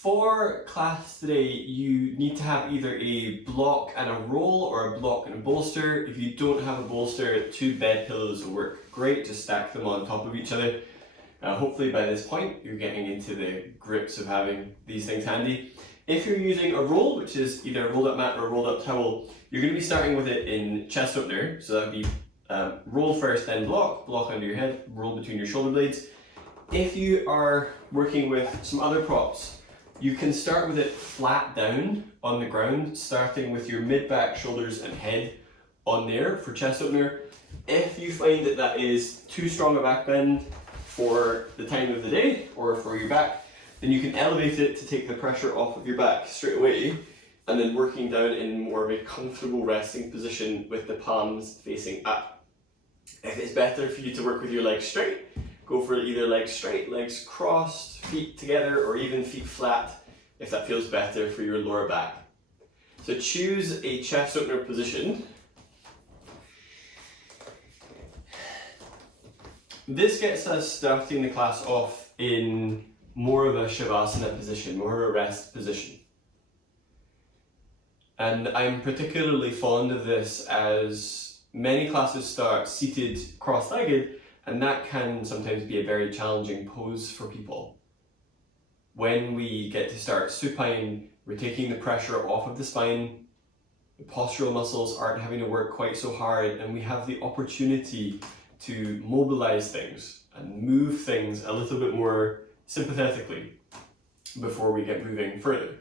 For class today, you need to have either a block and a roll or a block and a bolster. If you don't have a bolster, 2 bed pillows will work great. Just stack them on top of each other. Hopefully by this point, you're getting into the grips of having these things handy. If you're using a roll, which is either a rolled up mat or a rolled up towel, you're going to be starting with it in chest opener. So that would be roll first, then block under your head, roll between your shoulder blades. If you are working with some other props, you can start with it flat down on the ground, starting with your mid-back, shoulders and head on there for chest opener. If you find that that is too strong a back bend for the time of the day or for your back, then you can elevate it to take the pressure off of your back straight away, and then working down in more of a comfortable resting position with the palms facing up. If it's better for you to work with your legs straight, go for either legs straight, legs crossed, feet together, or even feet flat if that feels better for your lower back. So choose a chest opener position. This gets us starting the class off in more of a Shavasana position, more of a rest position. And I'm particularly fond of this as many classes start seated cross-legged, and that can sometimes be a very challenging pose for people. When we get to start supine, we're taking the pressure off of the spine, the postural muscles aren't having to work quite so hard, and we have the opportunity to mobilize things and move things a little bit more sympathetically before we get moving further.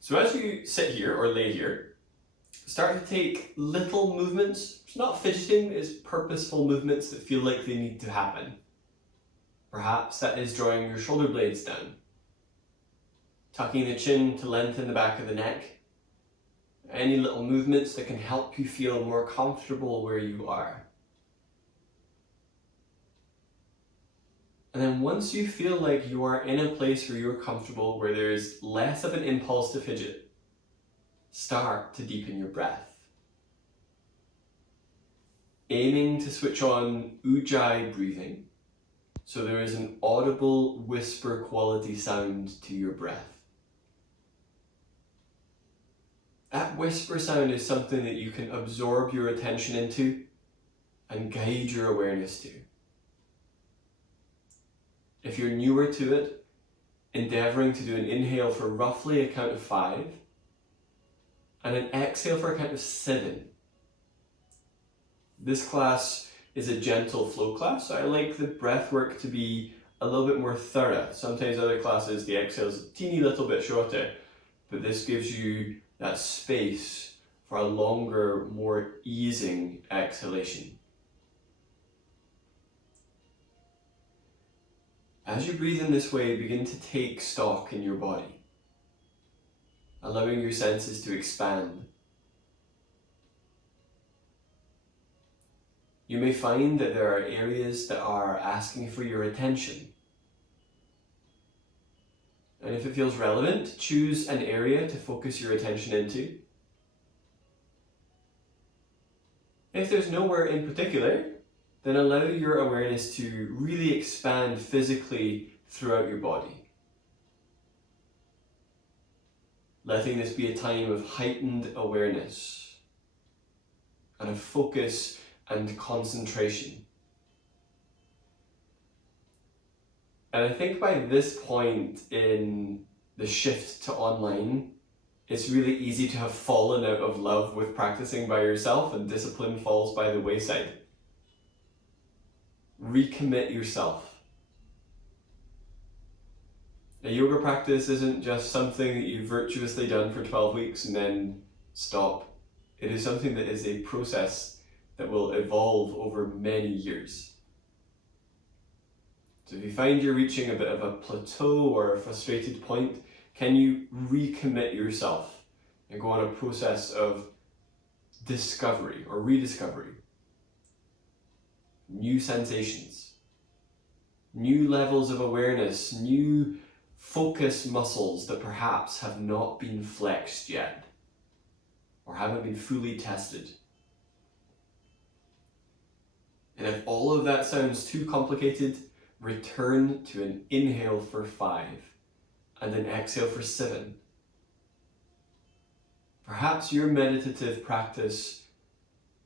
So as you sit here or lay here, start to take little movements. It's not fidgeting, it's purposeful movements that feel like they need to happen. Perhaps that is drawing your shoulder blades down, tucking the chin to lengthen the back of the neck. Any little movements that can help you feel more comfortable where you are. And then once you feel like you are in a place where you're comfortable, where there is less of an impulse to fidget, start to deepen your breath. Aiming to switch on Ujjayi breathing, so there is an audible whisper quality sound to your breath. That whisper sound is something that you can absorb your attention into and guide your awareness to. If you're newer to it, endeavoring to do an inhale for roughly a count of 5 and an exhale for a count of 7. This class is a gentle flow class, so I like the breath work to be a little bit more thorough. Sometimes other classes, the exhale is a teeny little bit shorter, but this gives you that space for a longer, more easing exhalation. As you breathe in this way, begin to take stock in your body, allowing your senses to expand. You may find that there are areas that are asking for your attention. And if it feels relevant, choose an area to focus your attention into. If there's nowhere in particular, then allow your awareness to really expand physically throughout your body. Letting this be a time of heightened awareness and of focus and concentration. And I think by this point in the shift to online, it's really easy to have fallen out of love with practicing by yourself and discipline falls by the wayside. Recommit yourself. A yoga practice isn't just something that you've virtuously done for 12 weeks and then stop. It is something that is a process that will evolve over many years. So if you find you're reaching a bit of a plateau or a frustrated point, can you recommit yourself and go on a process of discovery or rediscovery? New sensations, new levels of awareness, new focus muscles that perhaps have not been flexed yet or haven't been fully tested. And if all of that sounds too complicated, return to an inhale for 5, and then exhale for 7. Perhaps your meditative practice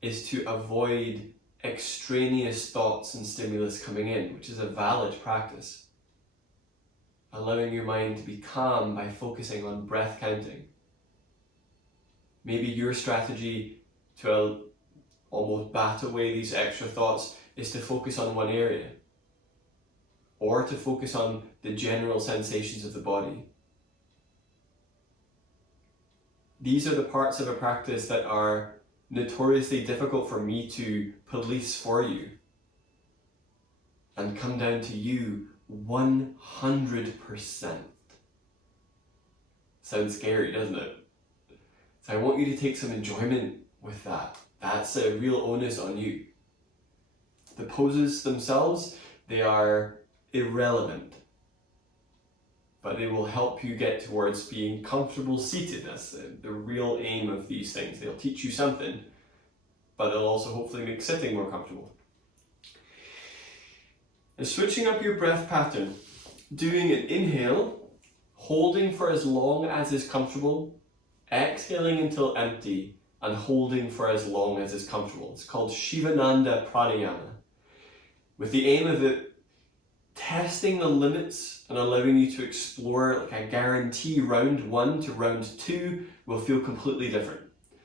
is to avoid extraneous thoughts and stimulus coming in, which is a valid practice. Allowing your mind to be calm by focusing on breath counting. Maybe your strategy to almost bat away these extra thoughts is to focus on one area, or to focus on the general sensations of the body. These are the parts of a practice that are notoriously difficult for me to police for you and come down to you 100%. Sounds scary, doesn't it? So I want you to take some enjoyment with that. That's a real onus on you. The poses themselves, they are irrelevant, but they will help you get towards being comfortable seated. That's the real aim of these things. They'll teach you something, but they'll also hopefully make sitting more comfortable. And switching up your breath pattern, doing an inhale, holding for as long as is comfortable, exhaling until empty, and holding for as long as is comfortable. It's called Shivananda Pranayama, with the aim of it testing the limits and allowing you to explore. Like, I guarantee round 1 to round 2 will feel completely different.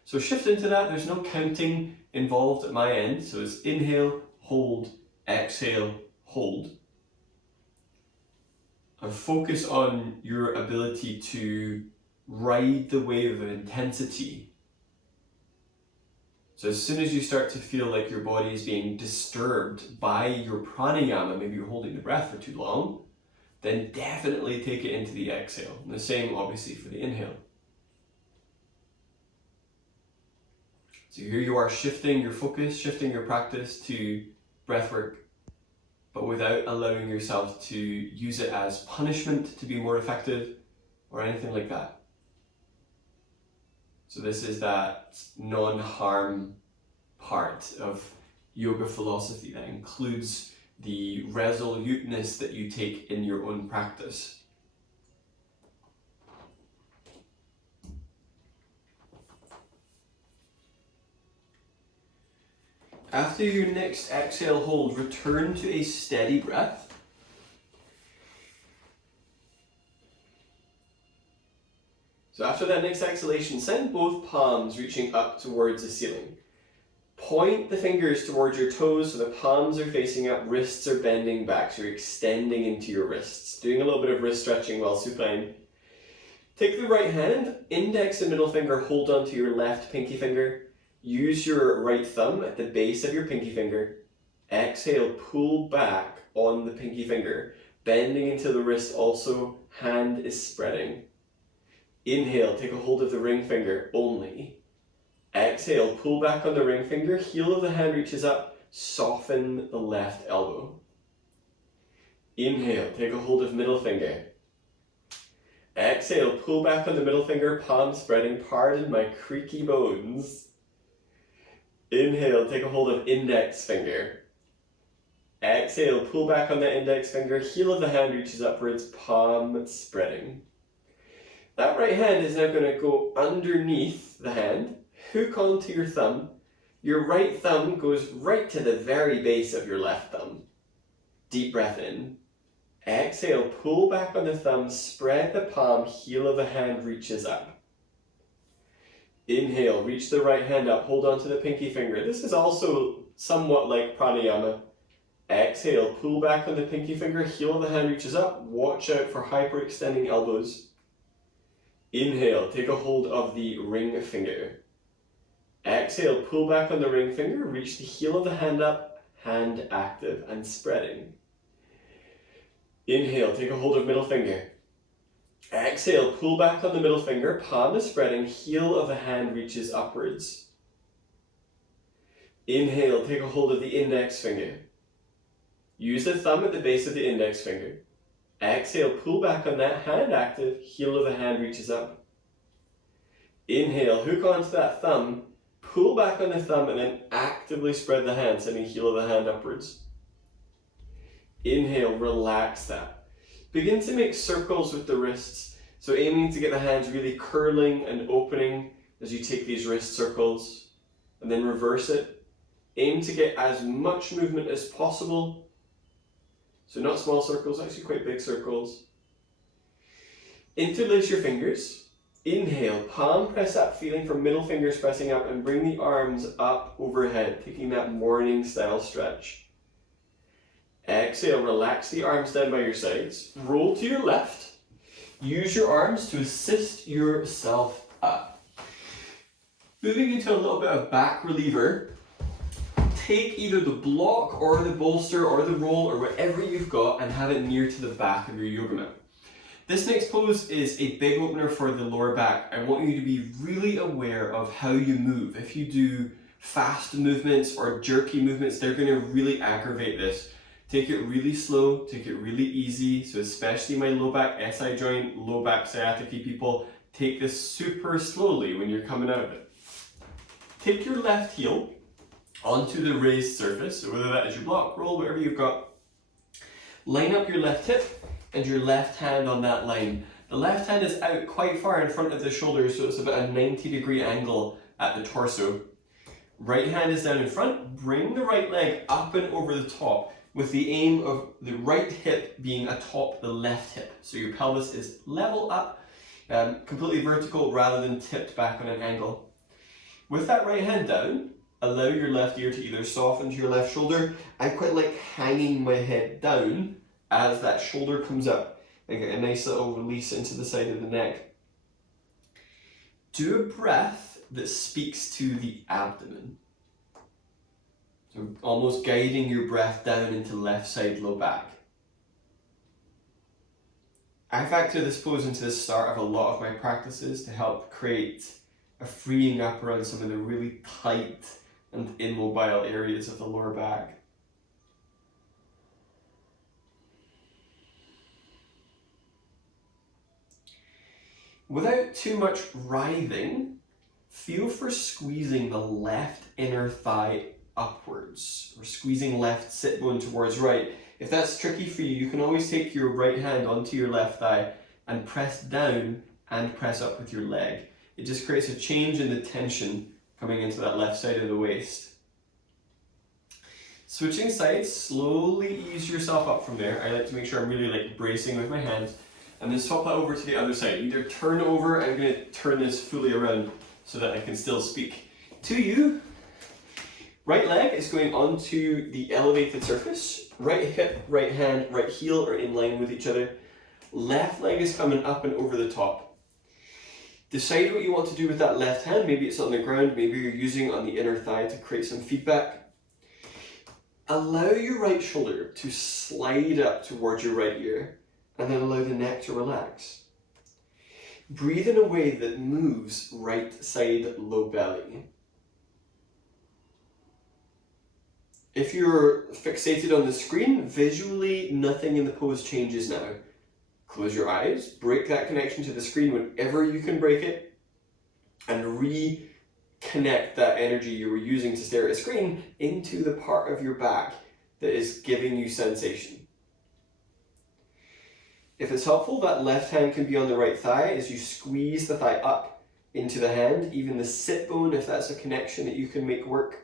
So shift into that. There's no counting involved at my end. So it's inhale, hold, exhale, hold. And focus on your ability to ride the wave of intensity. So as soon as you start to feel like your body is being disturbed by your pranayama, maybe you're holding the breath for too long, then definitely take it into the exhale. And the same obviously for the inhale. So here you are shifting your focus, shifting your practice to breathwork, but without allowing yourself to use it as punishment to be more effective or anything like that. So this is that non-harm part of yoga philosophy that includes the resoluteness that you take in your own practice. After your next exhale hold, return to a steady breath. So after that next exhalation, send both palms reaching up towards the ceiling. Point the fingers towards your toes so the palms are facing up, wrists are bending back, so you're extending into your wrists. Doing a little bit of wrist stretching while supine. Take the right hand, index and middle finger hold onto your left pinky finger. Use your right thumb at the base of your pinky finger. Exhale, pull back on the pinky finger, bending into the wrist also, hand is spreading. Inhale, take a hold of the ring finger only. Exhale, pull back on the ring finger, heel of the hand reaches up, soften the left elbow. Inhale, take a hold of middle finger. Exhale, pull back on the middle finger, palm spreading, pardon my creaky bones. Inhale, take a hold of index finger. Exhale, pull back on the index finger, heel of the hand reaches upwards, palm spreading. That right hand is now going to go underneath the hand, hook onto your thumb. Your right thumb goes right to the very base of your left thumb. Deep breath in. Exhale, pull back on the thumb, spread the palm, heel of the hand reaches up. Inhale, reach the right hand up, hold on to the pinky finger. This is also somewhat like pranayama. Exhale, pull back on the pinky finger, heel of the hand reaches up. Watch out for hyperextending elbows. Inhale, take a hold of the ring finger. Exhale, pull back on the ring finger, reach the heel of the hand up, hand active and spreading. Inhale, take a hold of middle finger. Exhale, pull back on the middle finger, palm is spreading, heel of the hand reaches upwards. Inhale, take a hold of the index finger. Use the thumb at the base of the index finger. Exhale, pull back on that, hand active, heel of the hand reaches up. Inhale, hook onto that thumb, pull back on the thumb and then actively spread the hand, sending heel of the hand upwards. Inhale, relax that. Begin to make circles with the wrists. So aiming to get the hands really curling and opening as you take these wrist circles. And then reverse it. Aim to get as much movement as possible. So not small circles, actually quite big circles. Interlace your fingers. Inhale, palm press up, feeling for middle fingers pressing up, and bring the arms up overhead, taking that morning style stretch. Exhale, relax the arms down by your sides. Roll to your left. Use your arms to assist yourself up. Moving into a little bit of back reliever. Take either the block or the bolster or the roll or whatever you've got and have it near to the back of your yoga mat. This next pose is a big opener for the lower back. I want you to be really aware of how you move. If you do fast movements or jerky movements, they're going to really aggravate this. Take it really slow, take it really easy. So especially my low back SI joint, low back sciatica people, take this super slowly when you're coming out of it. Take your left heel onto the raised surface, so whether that is your block, roll, whatever you've got. Line up your left hip and your left hand on that line. The left hand is out quite far in front of the shoulder, so it's about a 90-degree angle at the torso. Right hand is down in front. Bring the right leg up and over the top with the aim of the right hip being atop the left hip. So your pelvis is level up, completely vertical rather than tipped back on an angle. With that right hand down, allow your left ear to either soften to your left shoulder. I quite like hanging my head down as that shoulder comes up. I get a nice little release into the side of the neck. Do a breath that speaks to the abdomen. So almost guiding your breath down into left side low back. I factor this pose into the start of a lot of my practices to help create a freeing up around some of the really tight and immobile areas of the lower back. Without too much writhing, feel for squeezing the left inner thigh upwards, or squeezing left sit bone towards right. If that's tricky for you, you can always take your right hand onto your left thigh and press down and press up with your leg. It just creates a change in the tension coming into that left side of the waist. Switching sides, slowly ease yourself up from there. I like to make sure I'm really bracing with my hands. And then swap that over to the other side. Either turn over, I'm going to turn this fully around so that I can still speak to you. Right leg is going onto the elevated surface. Right hip, right hand, right heel are in line with each other. Left leg is coming up and over the top. Decide what you want to do with that left hand. Maybe it's on the ground, maybe you're using it on the inner thigh to create some feedback. Allow your right shoulder to slide up towards your right ear, and then allow the neck to relax. Breathe in a way that moves right side low belly. If you're fixated on the screen, visually nothing in the pose changes now. Close your eyes, break that connection to the screen whenever you can break it, and reconnect that energy you were using to stare at a screen into the part of your back that is giving you sensation. If it's helpful, that left hand can be on the right thigh as you squeeze the thigh up into the hand, even the sit bone if that's a connection that you can make work.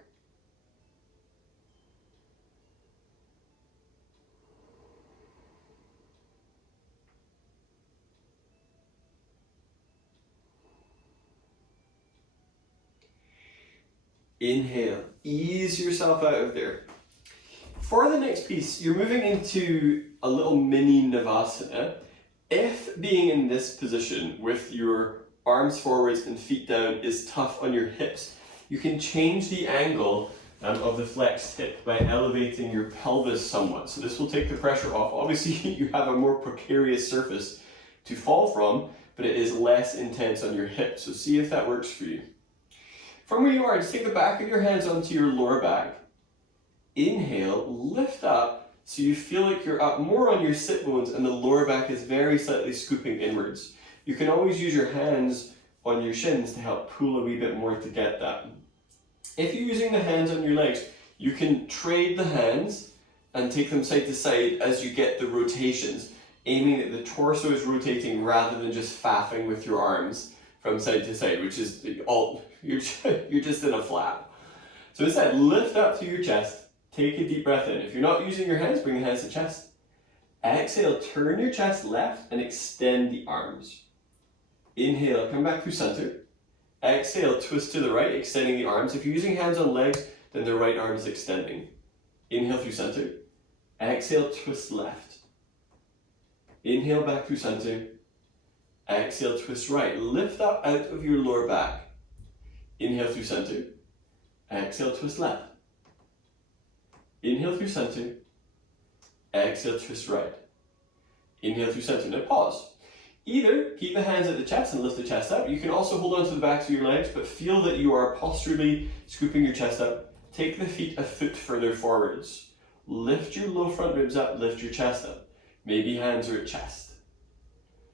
Inhale, ease yourself out of there. For the next piece, you're moving into a little mini Navasana. If being in this position with your arms forwards and feet down is tough on your hips, you can change the angle of the flexed hip by elevating your pelvis somewhat. So this will take the pressure off. Obviously, you have a more precarious surface to fall from, but it is less intense on your hips. So see if that works for you. From where you are, just take the back of your hands onto your lower back. Inhale, lift up so you feel like you're up more on your sit bones and the lower back is very slightly scooping inwards. You can always use your hands on your shins to help pull a wee bit more to get that. If you're using the hands on your legs, you can trade the hands and take them side to side as you get the rotations, aiming that the torso is rotating rather than just faffing with your arms from side to side, which is all, you're just in a flap. So instead, lift up through your chest, take a deep breath in. If you're not using your hands, bring the hands to chest. Exhale, turn your chest left and extend the arms. Inhale, come back through center. Exhale, twist to the right, extending the arms. If you're using hands on legs, then the right arm is extending. Inhale through center. Exhale, twist left. Inhale back through center. Exhale, twist right. Lift up out of your lower back. Inhale through center. Exhale, twist left. Inhale through center. Exhale, twist right. Inhale through center. Now pause. Either keep the hands at the chest and lift the chest up. You can also hold on to the backs of your legs, but feel that you are posturally scooping your chest up. Take the feet a foot further forwards. Lift your low front ribs up, lift your chest up. Maybe hands are at chest.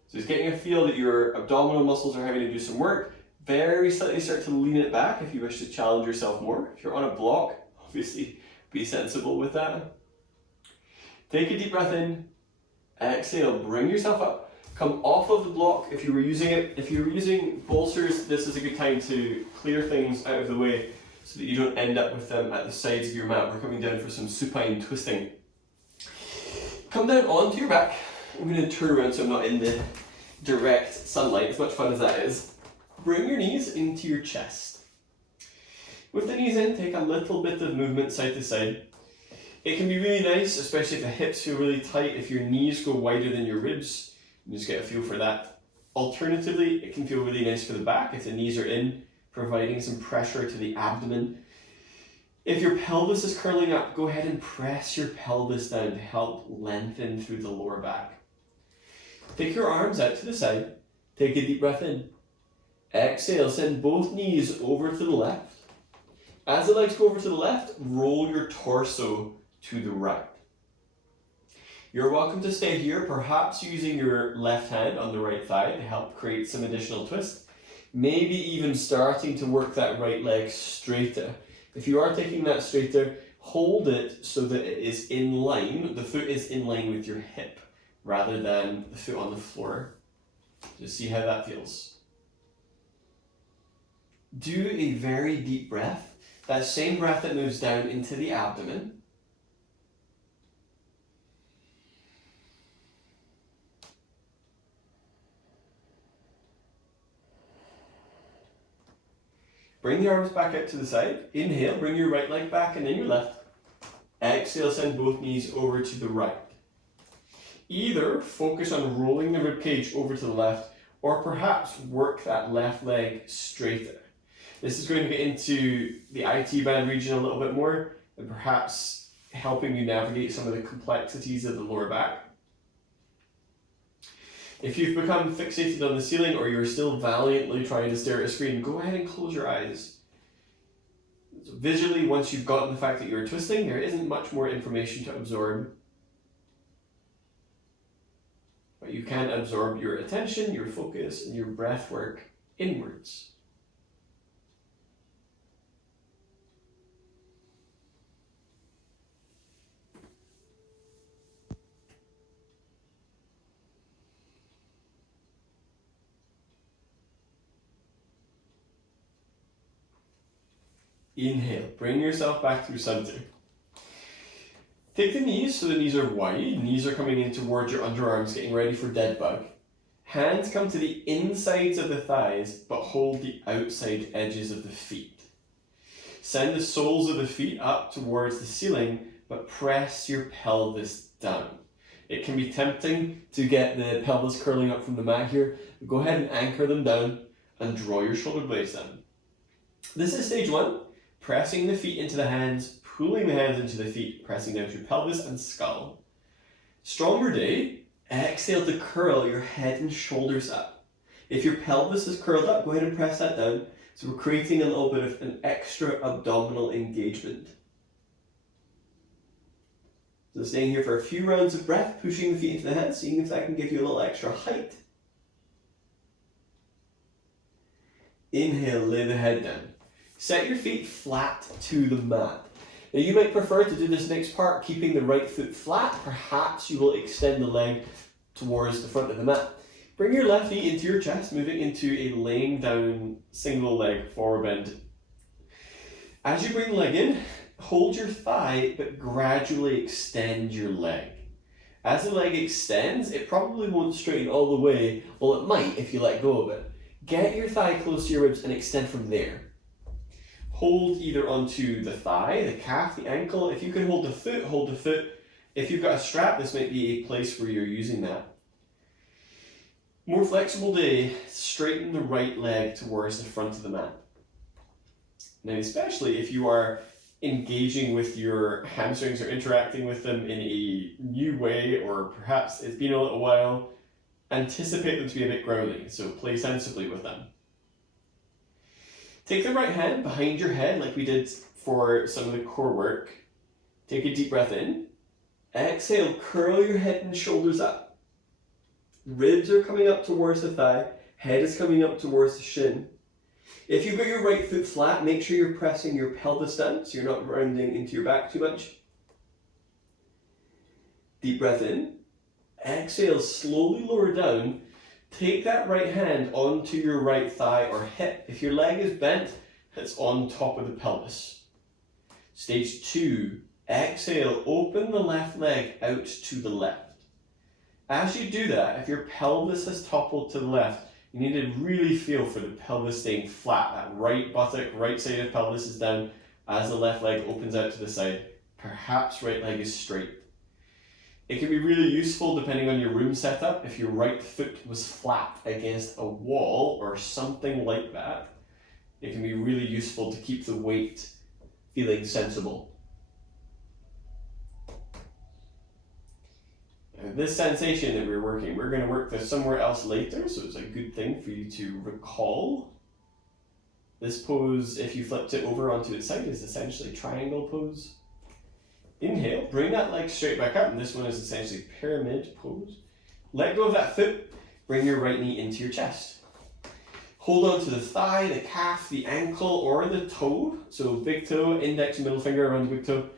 So it's getting a feel that your abdominal muscles are having to do some work. Very slightly start to lean it back if you wish to challenge yourself more. If you're on a block, obviously be sensible with that. Take a deep breath in. Exhale, bring yourself up. Come off of the block if you were using it. If you were using bolsters, this is a good time to clear things out of the way so that you don't end up with them at the sides of your mat. We're coming down for some supine twisting. Come down onto your back. I'm going to turn around so I'm not in the direct sunlight, as much fun as that is. Bring your knees into your chest. With the knees in, take a little bit of movement side to side. It can be really nice, especially if the hips feel really tight, if your knees go wider than your ribs. You just get a feel for that. Alternatively, it can feel really nice for the back if the knees are in, providing some pressure to the abdomen. If your pelvis is curling up, go ahead and press your pelvis down to help lengthen through the lower back. Take your arms out to the side. Take a deep breath in. Exhale, send both knees over to the left. As the legs go over to the left, roll your torso to the right. You're welcome to stay here, perhaps using your left hand on the right thigh to help create some additional twist. Maybe even starting to work that right leg straighter. If you are taking that straighter, hold it so that it is in line, the foot is in line with your hip, rather than the foot on the floor. Just see how that feels. Do a very deep breath, that same breath that moves down into the abdomen. Bring the arms back out to the side. Inhale, bring your right leg back and then your left. Exhale, send both knees over to the right. Either focus on rolling the ribcage over to the left, or perhaps work that left leg straighter. This is going to get into the IT band region a little bit more, and perhaps helping you navigate some of the complexities of the lower back. If you've become fixated on the ceiling or you're still valiantly trying to stare at a screen, go ahead and close your eyes. So visually, once you've gotten the fact that you're twisting, there isn't much more information to absorb. But you can absorb your attention, your focus, and your breath work inwards. Inhale, bring yourself back through center. Take the knees so the knees are wide, knees are coming in towards your underarms, getting ready for dead bug. Hands come to the insides of the thighs, but hold the outside edges of the feet. Send the soles of the feet up towards the ceiling, but press your pelvis down. It can be tempting to get the pelvis curling up from the mat here. Go ahead and anchor them down and draw your shoulder blades down. This is stage one. Pressing the feet into the hands, pulling the hands into the feet, pressing down through pelvis and skull. Stronger day, exhale to curl your head and shoulders up. If your pelvis is curled up, go ahead and press that down. So we're creating a little bit of an extra abdominal engagement. So staying here for a few rounds of breath, pushing the feet into the hands, seeing if that can give you a little extra height. Inhale, lay the head down. Set your feet flat to the mat. Now you might prefer to do this next part keeping the right foot flat. Perhaps you will extend the leg towards the front of the mat. Bring your left knee into your chest, moving into a laying down single leg forward bend. As you bring the leg in, hold your thigh, but gradually extend your leg. As the leg extends, it probably won't straighten all the way, well it might if you let go of it. Get your thigh close to your ribs and extend from there. Hold either onto the thigh, the calf, the ankle. If you can hold the foot, hold the foot. If you've got a strap, this might be a place where you're using that. More flexible day, straighten the right leg towards the front of the mat. Now, especially if you are engaging with your hamstrings or interacting with them in a new way, or perhaps it's been a little while, anticipate them to be a bit growly, so play sensibly with them. Take the right hand behind your head like we did for some of the core work. Take a deep breath in. Exhale, curl your head and shoulders up. Ribs are coming up towards the thigh, head is coming up towards the shin. If you've got your right foot flat, make sure you're pressing your pelvis down so you're not rounding into your back too much. Deep breath in. Exhale, slowly lower down. Take that right hand onto your right thigh or hip. If your leg is bent, it's on top of the pelvis. Stage 2. Exhale, open the left leg out to the left. As you do that, if your pelvis has toppled to the left, you need to really feel for the pelvis staying flat. That right buttock, right side of the pelvis is down as the left leg opens out to the side. Perhaps right leg is straight. It can be really useful depending on your room setup. If your right foot was flat against a wall or something like that, it can be really useful to keep the weight feeling sensible. This sensation that we're working, we're going to work this somewhere else later, so it's a good thing for you to recall. This pose, if you flipped it over onto its side, is essentially triangle pose. Inhale, bring that leg straight back up, and this one is essentially pyramid pose. Let go of that foot, bring your right knee into your chest. Hold on to the thigh, the calf, the ankle, or the toe. So big toe, index and middle finger around the big toe.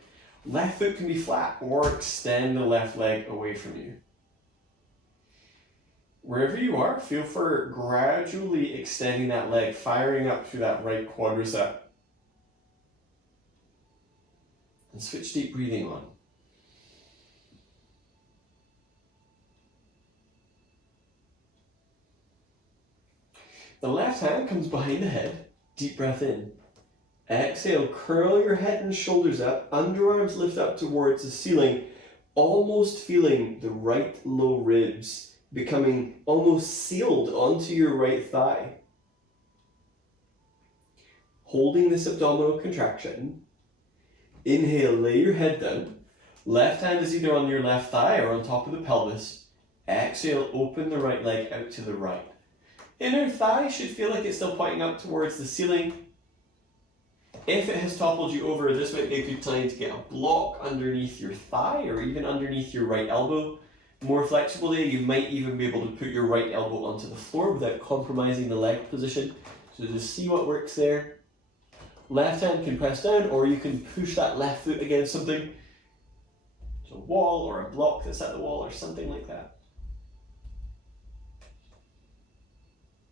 Left foot can be flat, or extend the left leg away from you. Wherever you are, feel for gradually extending that leg, firing up through that right quadricep. And switch deep breathing on. The left hand comes behind the head, deep breath in. Exhale, curl your head and shoulders up, underarms lift up towards the ceiling, almost feeling the right low ribs becoming almost sealed onto your right thigh. Holding this abdominal contraction, inhale, lay your head down. Left hand is either on your left thigh or on top of the pelvis. Exhale, open the right leg out to the right. Inner thigh should feel like it's still pointing up towards the ceiling. If it has toppled you over, this might be a good time to get a block underneath your thigh or even underneath your right elbow. More flexible day, you might even be able to put your right elbow onto the floor without compromising the leg position. So just see what works there. Left hand can press down, or you can push that left foot against something. So a wall or a block that's at the wall or something like that.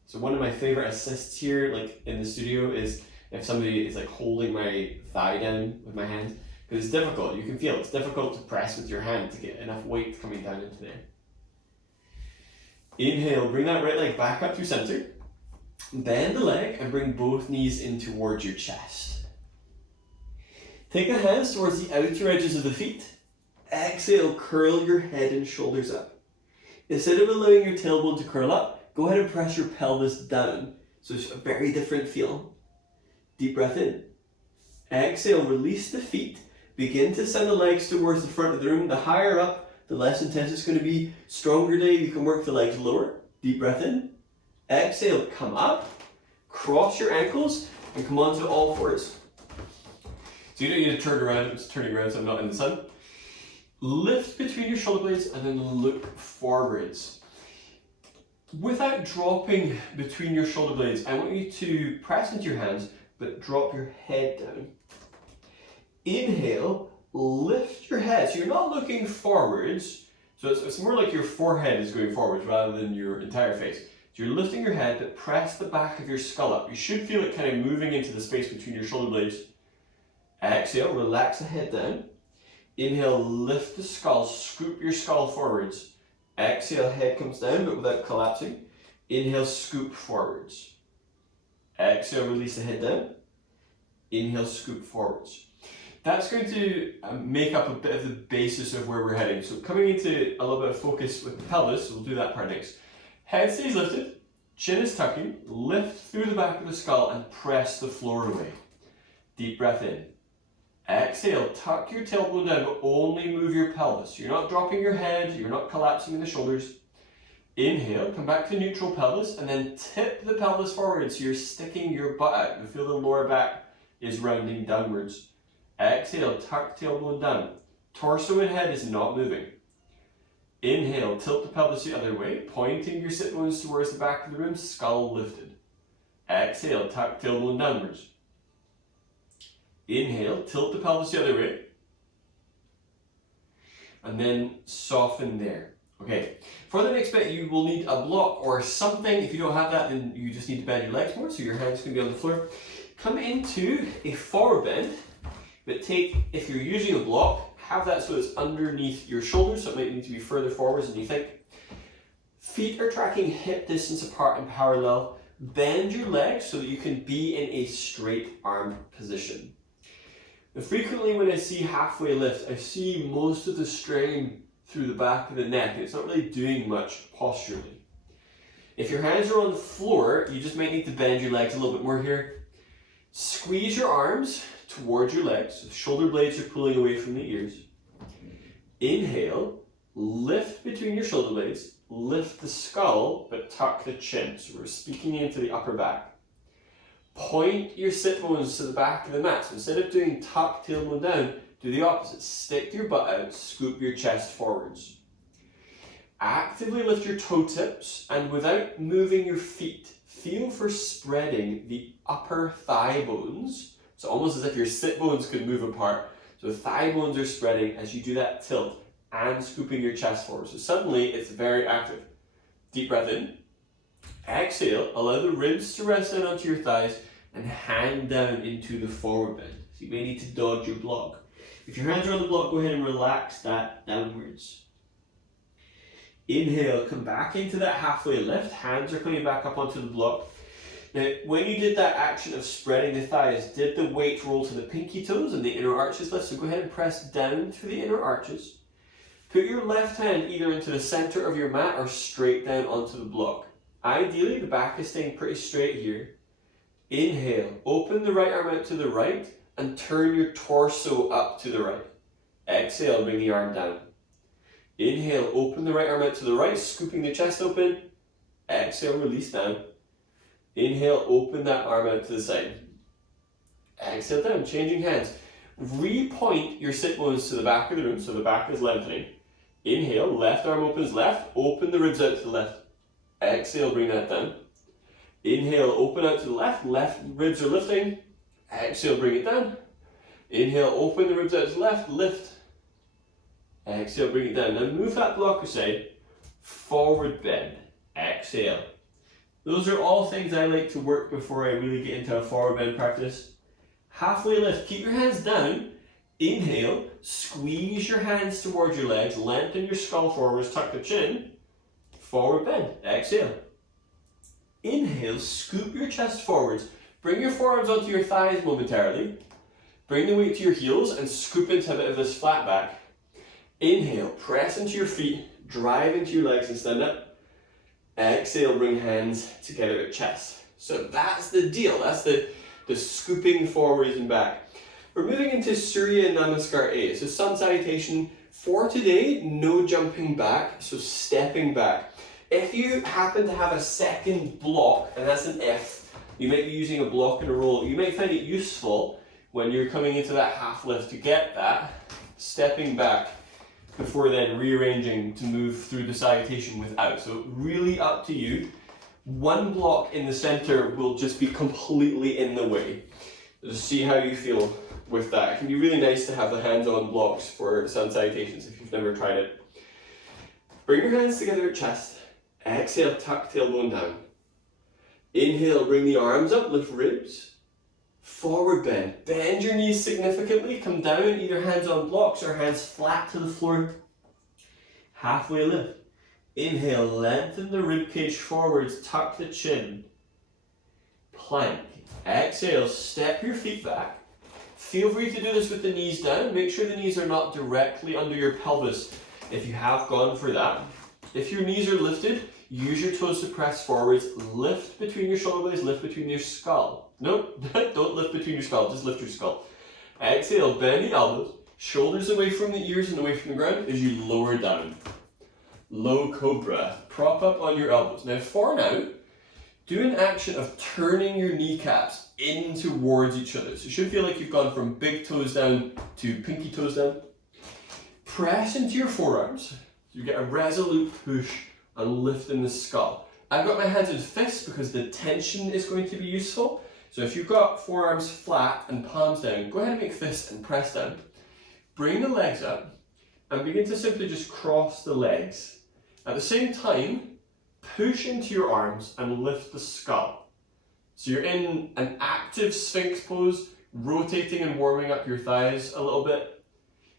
So one of my favorite assists here, like in the studio, is if somebody is like holding my thigh down with my hand, because it's difficult, you can feel it's difficult to press with your hand to get enough weight coming down into there. Inhale, bring that right leg back up through center. Bend the leg and bring both knees in towards your chest. Take the hands towards the outer edges of the feet. Exhale, curl your head and shoulders up. Instead of allowing your tailbone to curl up, go ahead and press your pelvis down. So it's a very different feel. Deep breath in. Exhale, release the feet. Begin to send the legs towards the front of the room. The higher up, the less intense it's going to be. Stronger day, you can work the legs lower. Deep breath in. Exhale, come up. Cross your ankles and come onto all fours. So you don't need to turn around. I'm just turning around so I'm not in the sun. Lift between your shoulder blades and then look forwards. Without dropping between your shoulder blades, I want you to press into your hands, but drop your head down. Inhale, lift your head. So you're not looking forwards. So it's more like your forehead is going forwards rather than your entire face. So you're lifting your head, but press the back of your skull up. You should feel it kind of moving into the space between your shoulder blades. Exhale, relax the head down. Inhale, lift the skull, scoop your skull forwards. Exhale, head comes down but without collapsing. Inhale, scoop forwards. Exhale, release the head down. Inhale, scoop forwards. That's going to make up a bit of the basis of where we're heading. So coming into a little bit of focus with the pelvis, we'll do that part next. Head stays lifted, chin is tucking, lift through the back of the skull and press the floor away. Deep breath in. Exhale, tuck your tailbone down, but only move your pelvis. You're not dropping your head, you're not collapsing in the shoulders. Inhale, come back to neutral pelvis, and then tip the pelvis forward so you're sticking your butt out. You feel the lower back is rounding downwards. Exhale, tuck tailbone down. Torso and head is not moving. Inhale, tilt the pelvis the other way, pointing your sit bones towards the back of the room, skull lifted. Exhale, tuck tailbone downwards. Inhale, tilt the pelvis the other way. And then soften there. Okay, for the next bit you will need a block or something. If you don't have that, then you just need to bend your legs more, so your hands can be on the floor. Come into a forward bend, but take, if you're using a block, have that so it's underneath your shoulders, so it might need to be further forwards than you think. Feet are tracking hip distance apart and parallel. Bend your legs so that you can be in a straight arm position. Now, frequently when I see halfway lift, I see most of the strain through the back of the neck, and it's not really doing much posturally. If your hands are on the floor, you just might need to bend your legs a little bit more here. Squeeze your arms towards your legs, so shoulder blades are pulling away from the ears. Inhale, lift between your shoulder blades, lift the skull, but tuck the chin. So we're speaking into the upper back. Point your sit bones to the back of the mat. So instead of doing tuck, tailbone down, do the opposite. Stick your butt out, scoop your chest forwards. Actively lift your toe tips, and without moving your feet, feel for spreading the upper thigh bones. So almost as if your sit bones could move apart. So thigh bones are spreading as you do that tilt and scooping your chest forward. So suddenly it's very active. Deep breath in. Exhale, allow the ribs to rest down onto your thighs and hand down into the forward bend. So you may need to dodge your block. If your hands are on the block, go ahead and relax that downwards. Inhale, come back into that halfway lift. Hands are coming back up onto the block. Now, when you did that action of spreading the thighs, did the weight roll to the pinky toes and the inner arches lift? So go ahead and press down through the inner arches. Put your left hand either into the center of your mat or straight down onto the block. Ideally, the back is staying pretty straight here. Inhale, open the right arm out to the right and turn your torso up to the right. Exhale, bring the arm down. Inhale, open the right arm out to the right, scooping the chest open. Exhale, release down. Inhale, open that arm out to the side. Exhale down, changing hands. Repoint your sit bones to the back of the room so the back is lengthening. Inhale, left arm opens left, open the ribs out to the left. Exhale, bring that down. Inhale, open out to the left, left ribs are lifting. Exhale, bring it down. Inhale, open the ribs out to the left, lift. Exhale, bring it down. Now move that block aside, forward bend. Exhale. Those are all things I like to work before I really get into a forward bend practice. Halfway lift, keep your hands down. Inhale, squeeze your hands towards your legs, lengthen your skull forwards, tuck the chin. Forward bend. Exhale. Inhale, scoop your chest forwards. Bring your forearms onto your thighs momentarily. Bring the weight to your heels and scoop into a bit of this flat back. Inhale, press into your feet, drive into your legs and stand up. Exhale, bring hands together at chest. So that's the deal. That's the scooping forwards and back. We're moving into Surya Namaskar A. So sun salutation. For today, no jumping back, so stepping back. If you happen to have a second block, and that's an if, you might be using a block and a roll, you might find it useful when you're coming into that half lift to get that stepping back before then rearranging to move through the salutation without. So really up to you. One block in the center will just be completely in the way. Just see how you feel with that. It can be really nice to have the hands-on blocks for sun salutations if you've never tried it. Bring your hands together at chest. Exhale, tuck tailbone down. Inhale, bring the arms up, lift ribs. Forward bend. Bend your knees significantly. Come down, either hands on blocks or hands flat to the floor. Halfway lift. Inhale, lengthen the rib cage forwards, tuck the chin. Plank. Exhale, step your feet back. Feel free to do this with the knees down. Make sure the knees are not directly under your pelvis if you have gone for that. If your knees are lifted, use your toes to press forwards. Lift between your shoulder blades, lift between your skull. Nope, don't lift between your skull, just lift your skull. Exhale, bend the elbows, shoulders away from the ears and away from the ground as you lower down. Low cobra. Prop up on your elbows. Now for now, do an action of turning your kneecaps in towards each other. So you should feel like you've gone from big toes down to pinky toes down. Press into your forearms. You get a resolute push and lift in the skull. I've got my hands in fists because the tension is going to be useful. So if you've got forearms flat and palms down, go ahead and make fists and press down. Bring the legs up and begin to simply just cross the legs. At the same time, push into your arms and lift the skull. So you're in an active Sphinx pose, rotating and warming up your thighs a little bit.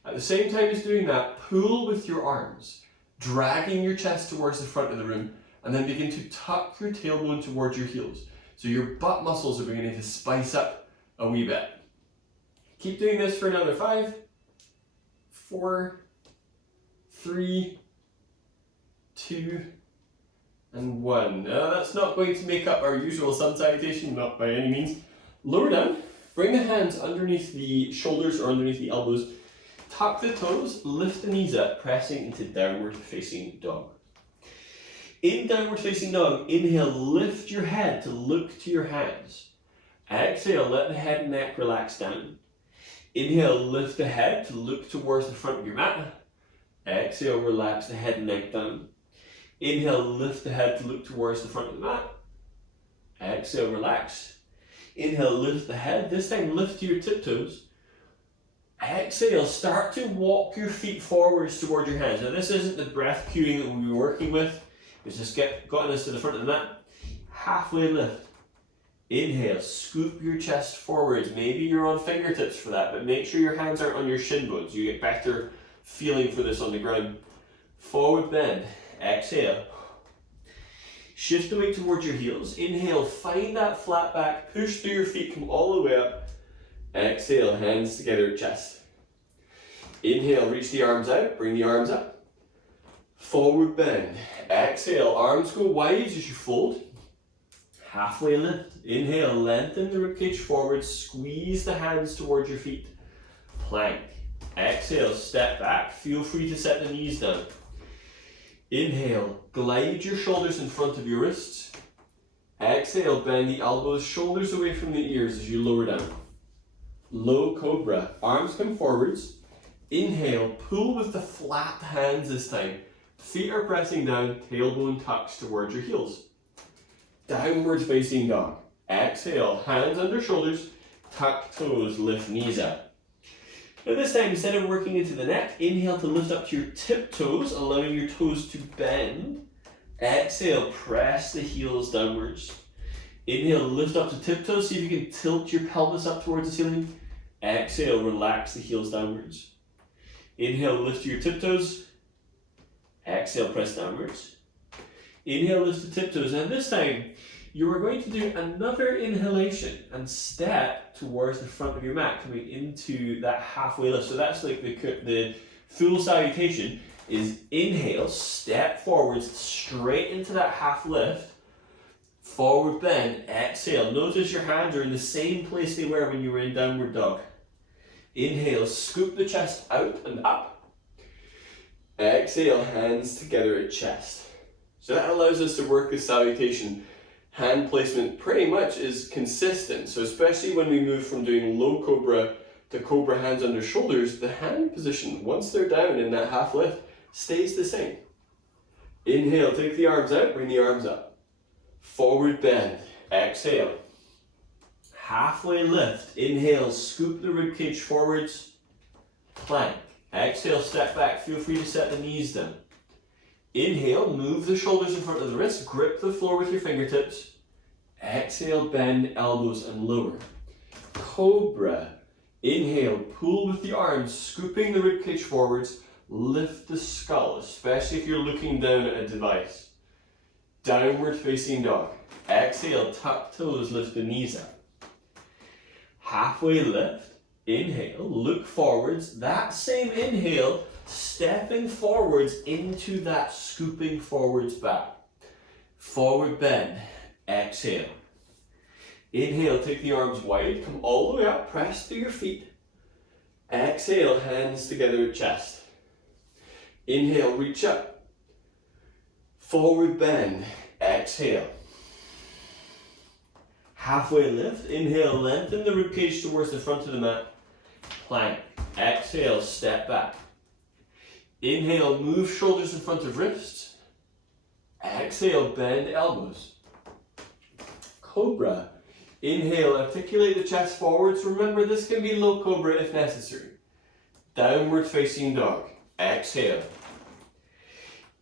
At the same time as doing that, pull with your arms, dragging your chest towards the front of the room, and then begin to tuck your tailbone towards your heels. So your butt muscles are beginning to spice up a wee bit. Keep doing this for another 5, 4, 3, 2, and 1. Now that's not going to make up our usual sun salutation, not by any means. Lower down, bring the hands underneath the shoulders or underneath the elbows. Tuck the toes, lift the knees up, pressing into downward facing dog. In downward facing dog, inhale, lift your head to look to your hands. Exhale, let the head and neck relax down. Inhale, lift the head to look towards the front of your mat. Exhale, relax the head and neck down. Inhale, lift the head to look towards the front of the mat. Exhale, relax. Inhale, lift the head. This time, lift to your tiptoes. Exhale, start to walk your feet forwards towards your hands. Now, this isn't the breath cueing that we'll be working with. It's just gotten us to the front of the mat. Halfway lift. Inhale, scoop your chest forwards. Maybe you're on fingertips for that, but make sure your hands aren't on your shin bones. You get better feeling for this on the ground. Forward bend. Exhale. Shift the weight towards your heels. Inhale, find that flat back. Push through your feet, come all the way up. Exhale, hands together at chest. Inhale, reach the arms out, bring the arms up. Forward bend. Exhale, arms go wide as you fold. Halfway lift. Inhale, lengthen the ribcage forward, squeeze the hands towards your feet. Plank. Exhale, step back. Feel free to set the knees down. Inhale, glide your shoulders in front of your wrists. Exhale, bend the elbows, shoulders away from the ears as you lower down. Low cobra. Arms come forwards. Inhale, pull with the flat hands this time. Feet are pressing down, tailbone tucks towards your heels. Downward facing dog. Exhale, hands under shoulders, tuck toes, lift knees up. Now this time, instead of working into the neck, inhale to lift up to your tiptoes, allowing your toes to bend. Exhale, press the heels downwards. Inhale, lift up to tiptoes, see if you can tilt your pelvis up towards the ceiling. Exhale, relax the heels downwards. Inhale, lift to your tiptoes. Exhale, press downwards. Inhale, lift to tiptoes. And this time, you are going to do another inhalation and step towards the front of your mat, coming into that halfway lift. So that's like the full salutation is inhale, step forwards, straight into that half lift. Forward bend, exhale. Notice your hands are in the same place they were when you were in downward dog. Inhale, scoop the chest out and up. Exhale, hands together at chest. So that allows us to work the salutation. Hand placement pretty much is consistent. So especially when we move from doing low cobra to cobra hands under shoulders, the hand position, once they're down in that half lift, stays the same. Inhale, take the arms out, bring the arms up. Forward bend, exhale. Halfway lift. Inhale, scoop the ribcage forwards. Plank. Exhale, step back. Feel free to set the knees down. Inhale, move the shoulders in front of the wrists. Grip the floor with your fingertips. Exhale, bend elbows and lower. Cobra. Inhale, pull with the arms, scooping the ribcage forwards. Lift the skull, especially if you're looking down at a device. Downward facing dog. Exhale, tuck toes, lift the knees up. Halfway lift. Inhale, look forwards. That same inhale, stepping forwards into that scooping forwards back. Forward bend. Exhale. Inhale, take the arms wide, come all the way up, press through your feet. Exhale, hands together at chest. Inhale, reach up. Forward bend. Exhale. Halfway lift. Inhale, lengthen the ribcage towards the front of the mat. Plank. Exhale, step back. Inhale, move shoulders in front of wrists. Exhale, bend elbows. Cobra. Inhale, articulate the chest forwards. Remember, this can be low cobra if necessary. Downward facing dog. Exhale.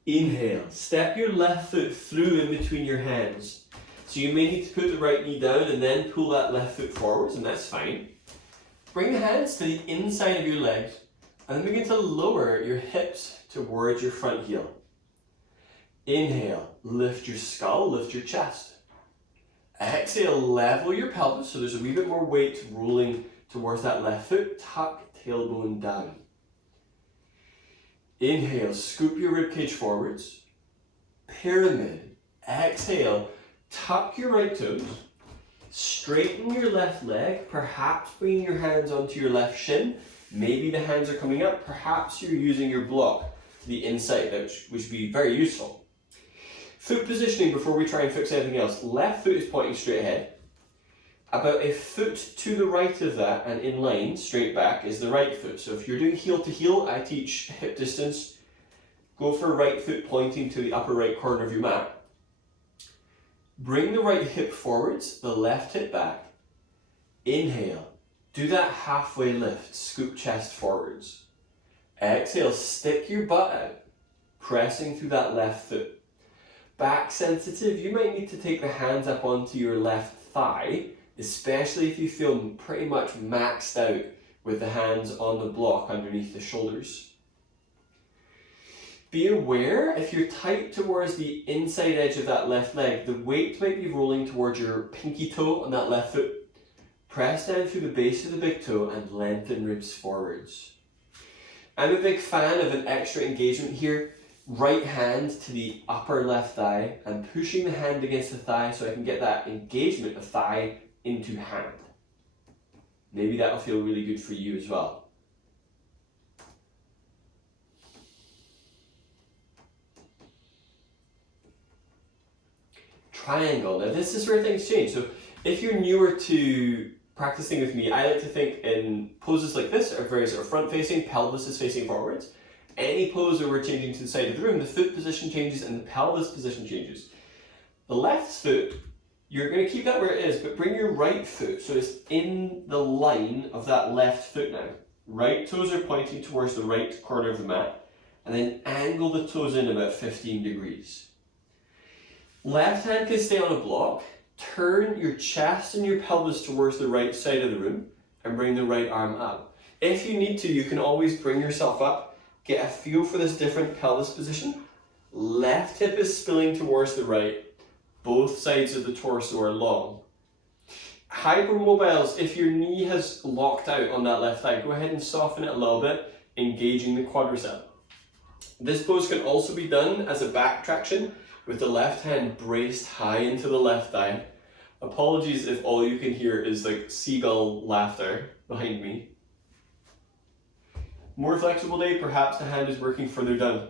Inhale, step your left foot through in between your hands. So you may need to put the right knee down and then pull that left foot forwards, and that's fine. Bring the hands to the inside of your legs and then begin to lower your hips towards your front heel. Inhale, lift your skull, lift your chest. Exhale, level your pelvis so there's a wee bit more weight rolling towards that left foot. Tuck tailbone down. Inhale, scoop your ribcage forwards. Pyramid. Exhale, tuck your right toes. Straighten your left leg, perhaps bringing your hands onto your left shin. Maybe the hands are coming up. Perhaps you're using your block to the inside, which would be very useful. Foot positioning before we try and fix anything else. Left foot is pointing straight ahead. About a foot to the right of that and in line, straight back, is the right foot. So if you're doing heel to heel, I teach hip distance. Go for right foot pointing to the upper right corner of your mat. Bring the right hip forwards, the left hip back. Inhale. Do that halfway lift, scoop chest forwards. Exhale, stick your butt out, pressing through that left foot. Back sensitive, you might need to take the hands up onto your left thigh, especially if you feel pretty much maxed out with the hands on the block underneath the shoulders. Be aware, if you're tight towards the inside edge of that left leg, the weight might be rolling towards your pinky toe on that left foot. Press down through the base of the big toe and lengthen ribs forwards. I'm a big fan of an extra engagement here. Right hand to the upper left thigh and pushing the hand against the thigh so I can get that engagement of thigh into hand. Maybe that'll feel really good for you as well. Triangle. Now this is where things change. So if you're newer to practicing with me, I like to think in poses like this are very sort of front facing, pelvis is facing forwards. Any pose where we're changing to the side of the room, the foot position changes and the pelvis position changes. The left foot, you're going to keep that where it is, but bring your right foot so it's in the line of that left foot now. Right toes are pointing towards the right corner of the mat, and then angle the toes in about 15 degrees. Left hand can stay on a block. Turn your chest and your pelvis towards the right side of the room and bring the right arm up. If you need to, you can always bring yourself up, get a feel for this different pelvis position. Left hip is spilling towards the right. Both sides of the torso are long. Hypermobiles, if your knee has locked out on that left thigh, go ahead and soften it a little bit, engaging the quadricep. This pose can also be done as a back traction with the left hand braced high into the left thigh. Apologies if all you can hear is like seagull laughter behind me. More flexible day, perhaps the hand is working further down.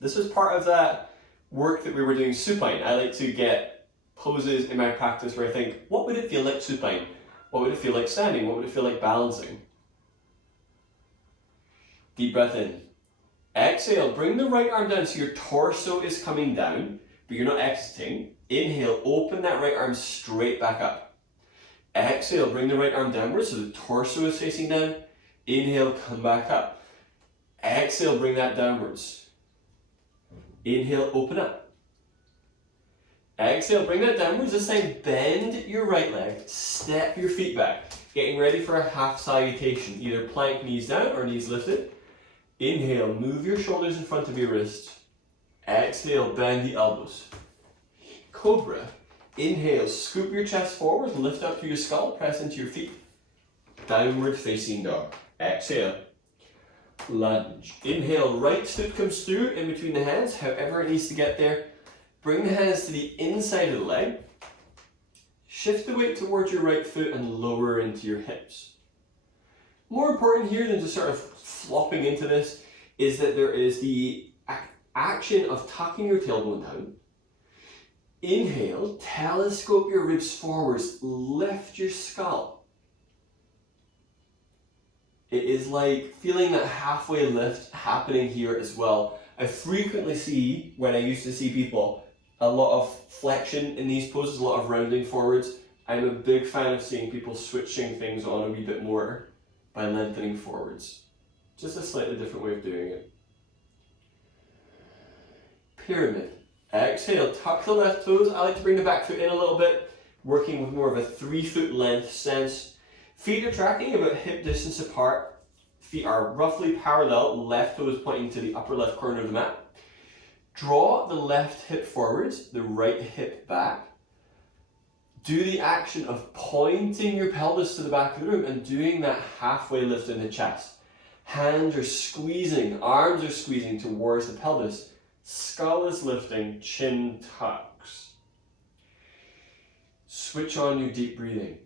This was part of that work that we were doing supine. I like to get poses in my practice where I think, what would it feel like supine? What would it feel like standing? What would it feel like balancing? Deep breath in. Exhale, bring the right arm down so your torso is coming down, but you're not exiting. Inhale, open that right arm straight back up. Exhale, bring the right arm downwards so the torso is facing down. Inhale, come back up. Exhale, bring that downwards. Inhale, open up. Exhale, bring that downwards. This time, bend your right leg, step your feet back. Getting ready for a half salutation. Either plank, knees down or knees lifted. Inhale, move your shoulders in front of your wrists. Exhale, bend the elbows. Cobra. Inhale, scoop your chest forward, lift up to your skull, press into your feet. Downward facing dog. Exhale. Lunge. Inhale, right foot comes through in between the hands, however it needs to get there. Bring the hands to the inside of the leg. Shift the weight towards your right foot and lower into your hips. More important here than just sort of flopping into this is that there is the action of tucking your tailbone down. Inhale, telescope your ribs forwards, lift your skull. It is like feeling that halfway lift happening here as well. I frequently see, when I used to see people, a lot of flexion in these poses, a lot of rounding forwards. I'm a big fan of seeing people switching things on a wee bit more by lengthening forwards. Just a slightly different way of doing it. Pyramid. Exhale, tuck the left toes. I like to bring the back foot in a little bit, working with more of a 3-foot length stance. Feet are tracking about hip distance apart. Feet are roughly parallel, left toe is pointing to the upper left corner of the mat. Draw the left hip forwards, the right hip back. Do the action of pointing your pelvis to the back of the room and doing that halfway lift in the chest. Hands are squeezing, arms are squeezing towards the pelvis. Skull is lifting, chin tucks. Switch on your deep breathing.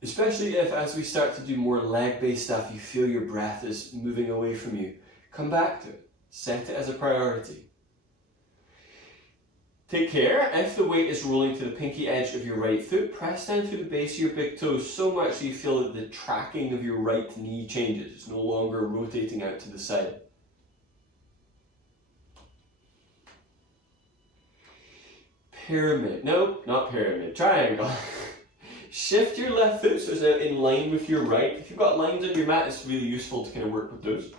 Especially if, as we start to do more leg-based stuff, you feel your breath is moving away from you. Come back to it. Set it as a priority. Take care. If the weight is rolling to the pinky edge of your right foot, press down through the base of your big toes so much that you feel that the tracking of your right knee changes. It's no longer rotating out to the side. Pyramid. Nope, not pyramid. Triangle. Shift your left foot so it's now in line with your right. If you've got lines on your mat, it's really useful to kind of work with those.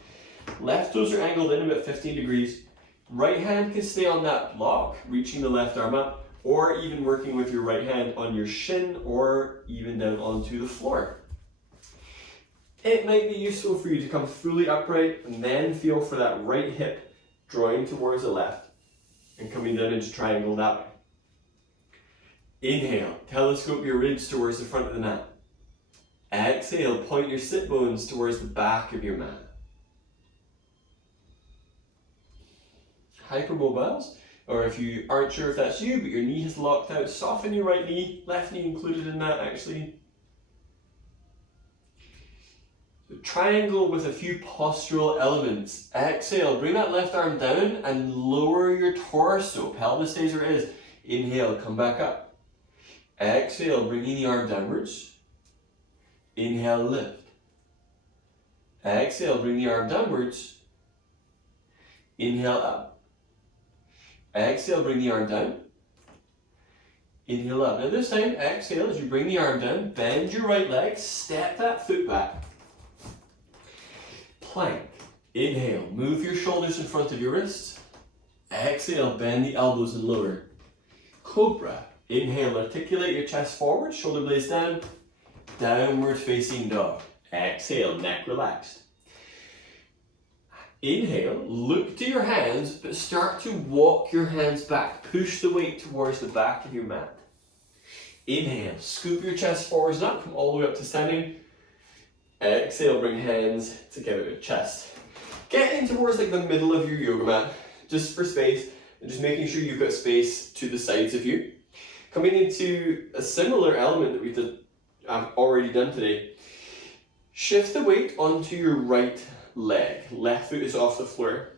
Left toes are angled in about 15 degrees. Right hand can stay on that block, reaching the left arm up, or even working with your right hand on your shin or even down onto the floor. It might be useful for you to come fully upright and then feel for that right hip drawing towards the left and coming down into triangle that way. Inhale, telescope your ribs towards the front of the mat. Exhale, point your sit bones towards the back of your mat. Hypermobiles, or if you aren't sure if that's you, but your knee is locked out, soften your right knee, left knee included in that actually. Triangle with a few postural elements. Exhale, bring that left arm down and lower your torso. Pelvis stays where it is. Inhale, come back up. Exhale, bringing the arm downwards. Inhale, lift. Exhale, bring the arm downwards. Inhale, up. Exhale, bring the arm down. Inhale up. Now this time, exhale as you bring the arm down, bend your right leg, step that foot back. Plank. Inhale, move your shoulders in front of your wrists. Exhale, bend the elbows and lower. Cobra. Inhale, articulate your chest forward, shoulder blades down. Downward facing dog. Exhale, neck relaxed. Inhale, look to your hands, but start to walk your hands back. Push the weight towards the back of your mat. Inhale, scoop your chest forwards and up, come all the way up to standing. Exhale, bring hands together to chest. Getting towards like the middle of your yoga mat, just for space, and just making sure you've got space to the sides of you. Coming into a similar element that I've already done today. Shift the weight onto your right leg. Left foot is off the floor.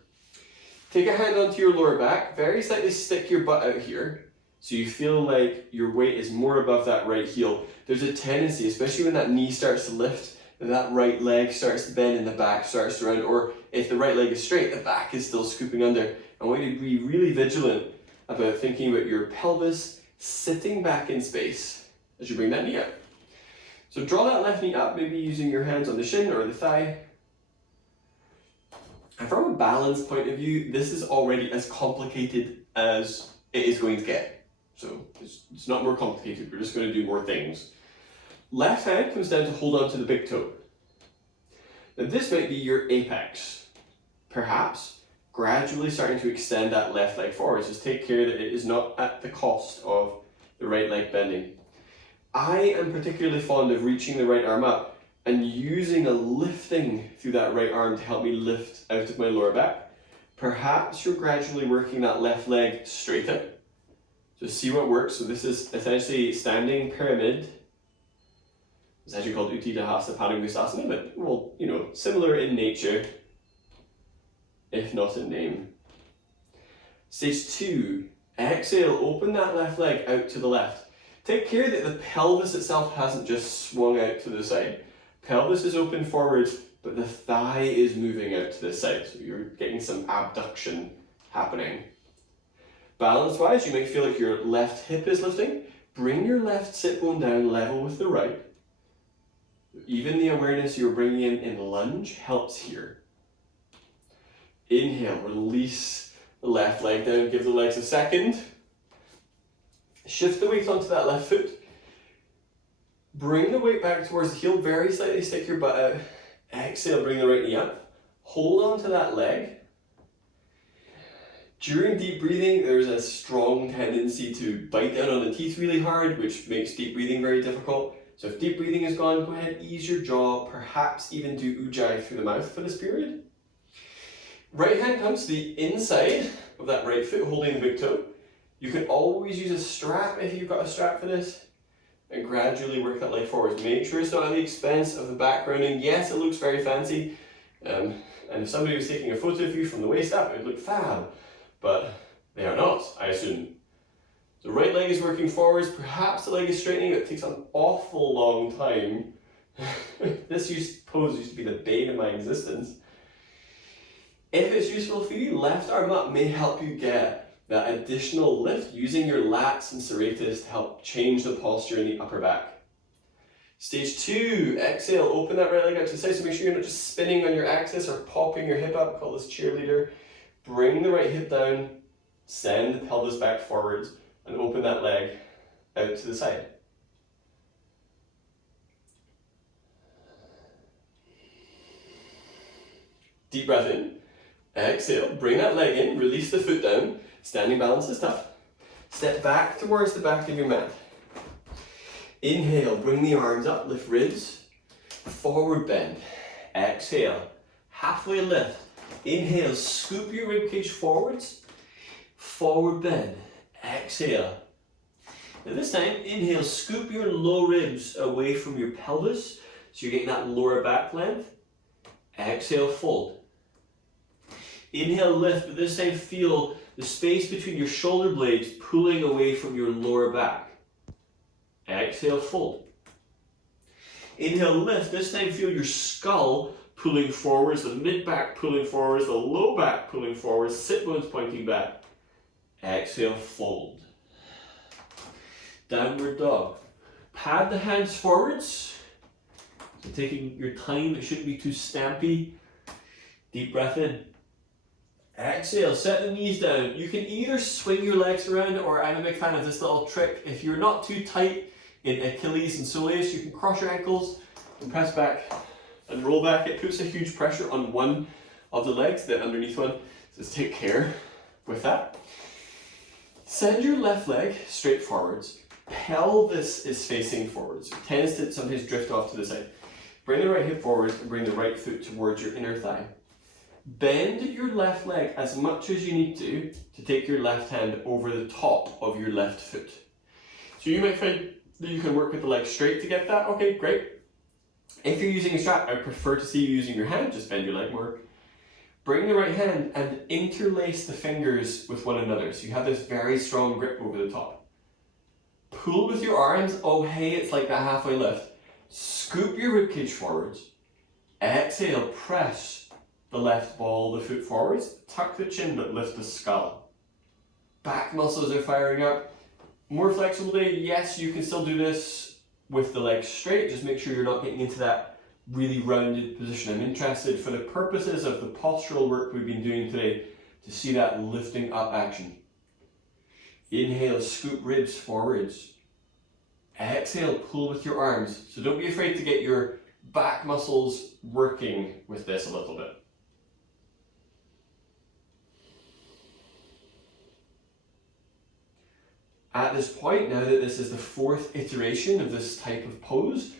Take a hand onto your lower back. Very slightly stick your butt out here so you feel like your weight is more above that right heel. There's a tendency, especially when that knee starts to lift, and that right leg starts to bend and the back starts to round, or if the right leg is straight, the back is still scooping under. I want you to be really vigilant about thinking about your pelvis sitting back in space as you bring that knee up. So draw that left knee up, maybe using your hands on the shin or the thigh. And from a balance point of view, this is already as complicated as it is going to get. So it's not more complicated, we're just going to do more things. Left hand comes down to hold on to the big toe. Now this might be your apex. Perhaps gradually starting to extend that left leg forward. Just take care that it is not at the cost of the right leg bending. I am particularly fond of reaching the right arm up and using a lifting through that right arm to help me lift out of my lower back. Perhaps you're gradually working that left leg straight up. Just see what works. So this is essentially standing pyramid. It's actually called Utthita Hasta Padangusthasana, but well, you know, similar in nature, if not in name. Stage 2, exhale, open that left leg out to the left. Take care that the pelvis itself hasn't just swung out to the side. Pelvis is open forward, but the thigh is moving out to the side, so you're getting some abduction happening. Balance-wise, you might feel like your left hip is lifting. Bring your left sit bone down level with the right. Even the awareness you're bringing in lunge helps here. Inhale, release the left leg down, give the legs a second. Shift the weight onto that left foot. Bring the weight back towards the heel, very slightly stick your butt out. Exhale, bring the right knee up. Hold on to that leg. During deep breathing, there's a strong tendency to bite down on the teeth really hard, which makes deep breathing very difficult. So if deep breathing is gone, go ahead, ease your jaw, perhaps even do ujjayi through the mouth for this period. Right hand comes to the inside of that right foot, holding the big toe. You can always use a strap if you've got a strap for this, and gradually work that leg forwards. Make sure it's not at the expense of the back grounding. Yes, it looks very fancy, and if somebody was taking a photo of you from the waist up, it would look fab, but they are not, I assume. The right leg is working forwards, perhaps the leg is straightening, it takes an awful long time. This pose used to be the bane of my existence. If it's useful for you, left arm up may help you get that additional lift using your lats and serratus to help change the posture in the upper back. Stage 2, exhale, open that right leg out to the side, so make sure you're not just spinning on your axis or popping your hip up, call this cheerleader. Bring the right hip down, send the pelvis back forwards, and open that leg out to the side. Deep breath in. Exhale, bring that leg in, release the foot down. Standing balance is tough. Step back towards the back of your mat. Inhale, bring the arms up, lift ribs. Forward bend. Exhale, halfway lift. Inhale, scoop your ribcage forwards. Forward bend. Exhale. Now this time, inhale, scoop your low ribs away from your pelvis, so you're getting that lower back length. Exhale, fold. Inhale, lift, but this time feel the space between your shoulder blades pulling away from your lower back. Exhale, fold. Inhale, lift, this time feel your skull pulling forwards, the mid back pulling forwards, the low back pulling forwards, sit bones pointing back. Exhale, fold. Downward dog. Pad the hands forwards. So taking your time, it shouldn't be too stampy. Deep breath in. Exhale, set the knees down. You can either swing your legs around, or I'm a big fan of this little trick. If you're not too tight in Achilles and soleus, you can cross your ankles and press back and roll back. It puts a huge pressure on one of the legs, the underneath one. So just take care with that. Send your left leg straight forwards. Pelvis is facing forwards. It tends to sometimes drift off to the side. Bring the right hip forward and bring the right foot towards your inner thigh. Bend your left leg as much as you need to take your left hand over the top of your left foot. So you might find that you can work with the leg straight to get that. Okay, great. If you're using a strap, I prefer to see you using your hand. Just bend your leg more. Bring the right hand and interlace the fingers with one another, so you have this very strong grip over the top. Pull with your arms. Oh hey, it's like that halfway lift. Scoop your ribcage forwards. Exhale, press the left ball, the foot forwards. Tuck the chin but lift the skull. Back muscles are firing up. More flexible day, yes, you can still do this. with the legs straight. Just make sure you're not getting into that really rounded position. I'm interested, for the purposes of the postural work we've been doing today, to see that lifting up action. Inhale, scoop ribs forwards. Exhale, pull with your arms. So don't be afraid to get your back muscles working with this a little bit. At this point, now that this is the 4th iteration of this type of pose,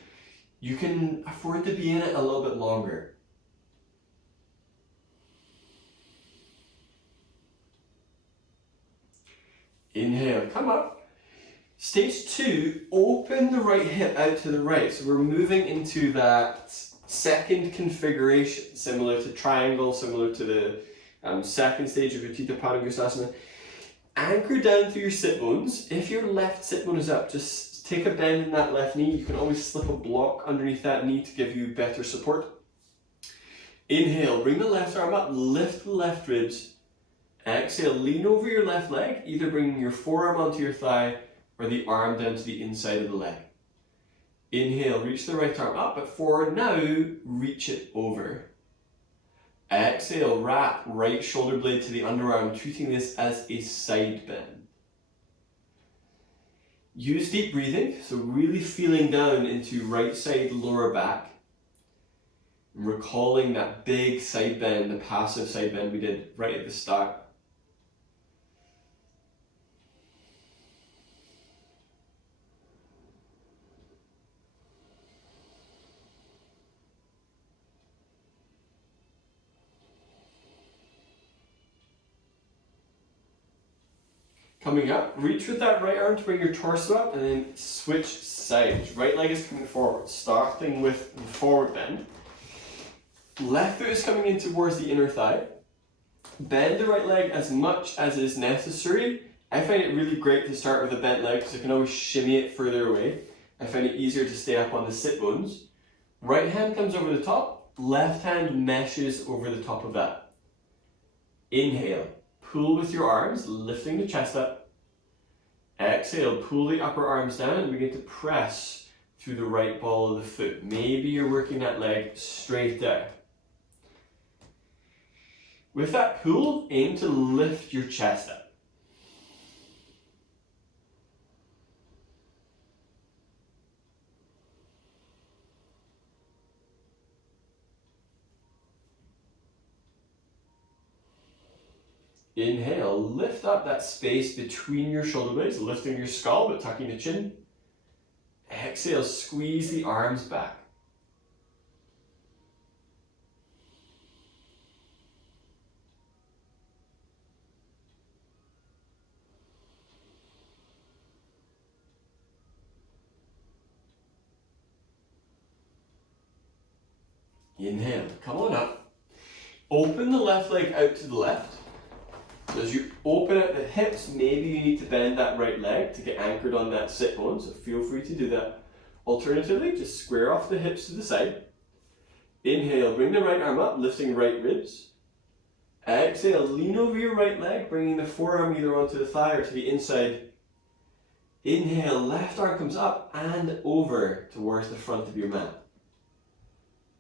you can afford to be in it a little bit longer. Inhale, come up. Stage 2, open the right hip out to the right. So we're moving into that second configuration, similar to triangle, similar to the second stage of Utthita Padangusthasana. Anchor down through your sit bones. If your left sit bone is up, just take a bend in that left knee. You can always slip a block underneath that knee to give you better support. Inhale, bring the left arm up, lift the left ribs. Exhale, lean over your left leg, either bringing your forearm onto your thigh or the arm down to the inside of the leg. Inhale, reach the right arm up, but for now, reach it over. Exhale, wrap right shoulder blade to the underarm, treating this as a side bend. Use deep breathing, so really feeling down into right side lower back. And recalling that big side bend, the passive side bend we did right at the start. Coming up, reach with that right arm to bring your torso up and then switch sides. Right leg is coming forward, starting with the forward bend. Left foot is coming in towards the inner thigh. Bend the right leg as much as is necessary. I find it really great to start with a bent leg because I can always shimmy it further away. I find it easier to stay up on the sit bones. Right hand comes over the top, left hand meshes over the top of that. Inhale. Pull with your arms, lifting the chest up. Exhale, pull the upper arms down and begin to press through the right ball of the foot. Maybe you're working that leg straight down. With that pull, aim to lift your chest up. Inhale, lift up that space between your shoulder blades, lifting your skull but tucking the chin. Exhale, squeeze the arms back. Inhale, come on up. Open the left leg out to the left. So as you open out the hips, maybe you need to bend that right leg to get anchored on that sit bone, so feel free to do that. Alternatively, just square off the hips to the side. Inhale, bring the right arm up, lifting right ribs. Exhale, lean over your right leg, bringing the forearm either onto the thigh or to the inside. Inhale, left arm comes up and over towards the front of your mat.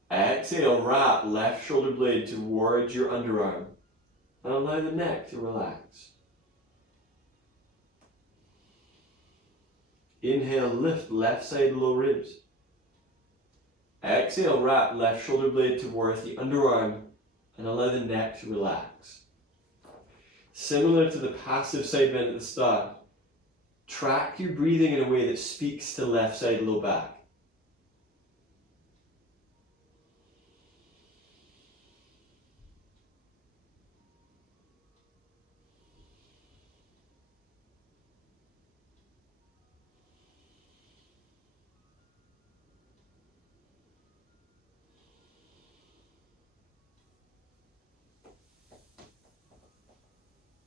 Exhale, wrap left shoulder blade towards your underarm. And allow the neck to relax. Inhale, lift left side low ribs. Exhale, wrap left shoulder blade towards the underarm and allow the neck to relax. Similar to the passive side bend at the start, track your breathing in a way that speaks to left side low back.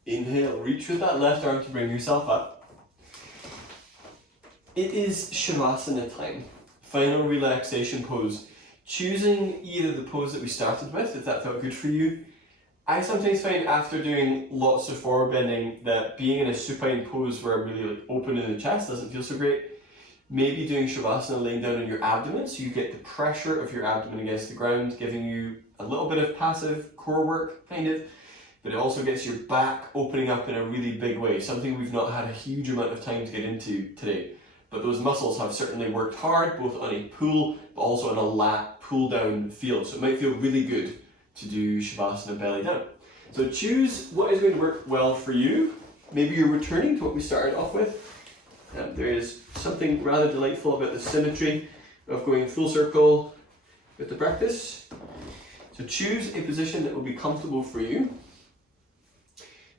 Inhale, reach with that left arm to bring yourself up. It is Shavasana time, final relaxation pose. Choosing either the pose that we started with, if that felt good for you. I sometimes find after doing lots of forward bending that being in a supine pose where I'm really open in the chest doesn't feel so great. maybe doing Shavasana laying down on your abdomen so you get the pressure of your abdomen against the ground, giving you a little bit of passive core work, kind of, but it also gets your back opening up in a really big way, something we've not had a huge amount of time to get into today. But those muscles have certainly worked hard, both on a pull, but also on a lat pull down feel. So it might feel really good to do Shavasana belly down. So choose what is going to work well for you. Maybe you're returning to what we started off with. There is something rather delightful about the symmetry of going full circle with the practice. So choose a position that will be comfortable for you.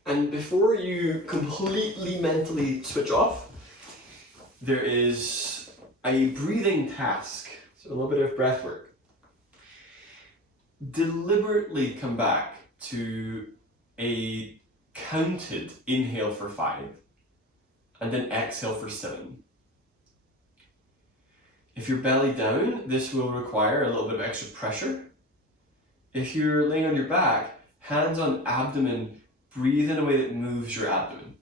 And before you completely mentally switch off, there is a breathing task. So a little bit of breath work. Deliberately come back to a counted inhale for 5 and then exhale for 7. If you're belly down, this will require a little bit of extra pressure. If you're laying on your back, hands on abdomen, breathe in a way that moves your abdomen.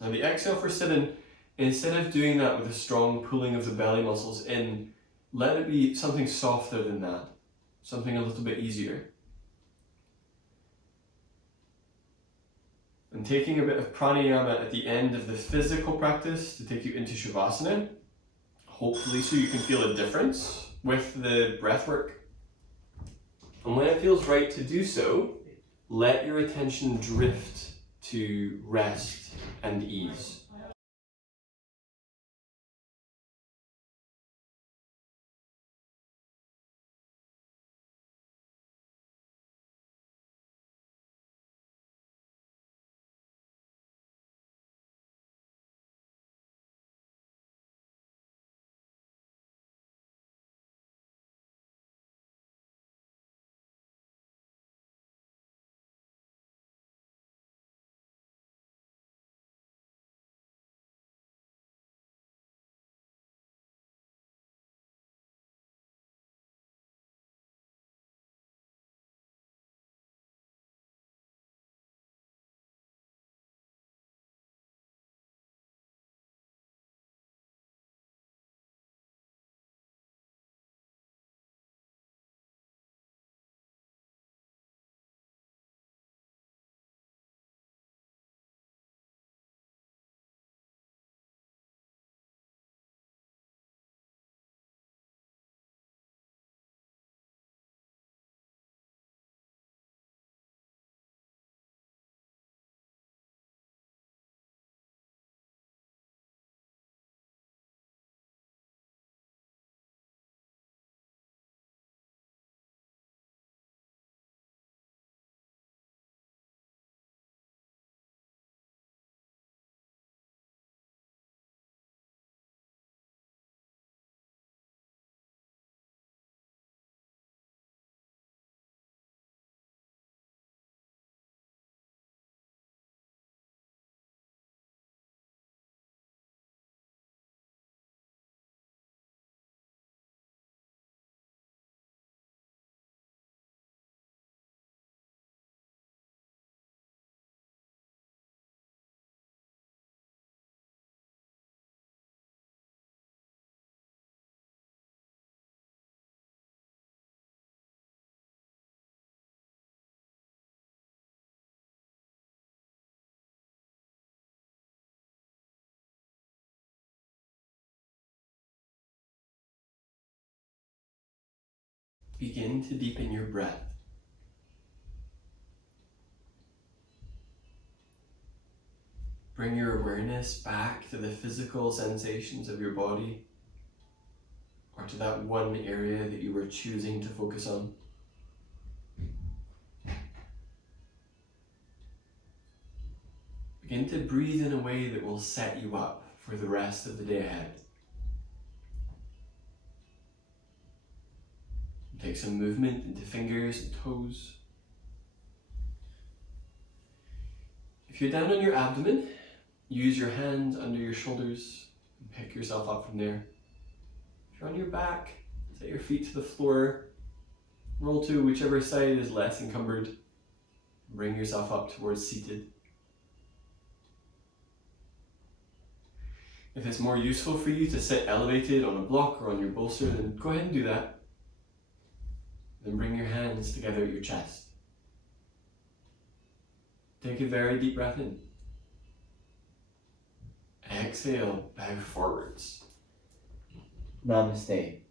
Now the exhale for 7, instead of doing that with a strong pulling of the belly muscles in, let it be something softer than that, something a little bit easier. And taking a bit of pranayama at the end of the physical practice to take you into Shavasana, hopefully so you can feel a difference with the breath work. And when it feels right to do so, let your attention drift to rest and ease. Begin to deepen your breath. Bring your awareness back to the physical sensations of your body, or to that one area that you were choosing to focus on. Begin to breathe in a way that will set you up for the rest of the day ahead. Take some movement into fingers and toes. If you're down on your abdomen, use your hands under your shoulders and pick yourself up from there. If you're on your back, set your feet to the floor. Roll to whichever side is less encumbered. Bring yourself up towards seated. If it's more useful for you to sit elevated on a block or on your bolster, then go ahead and do that. Then bring your hands together at your chest. Take a very deep breath in. Exhale, bow forwards. Namaste.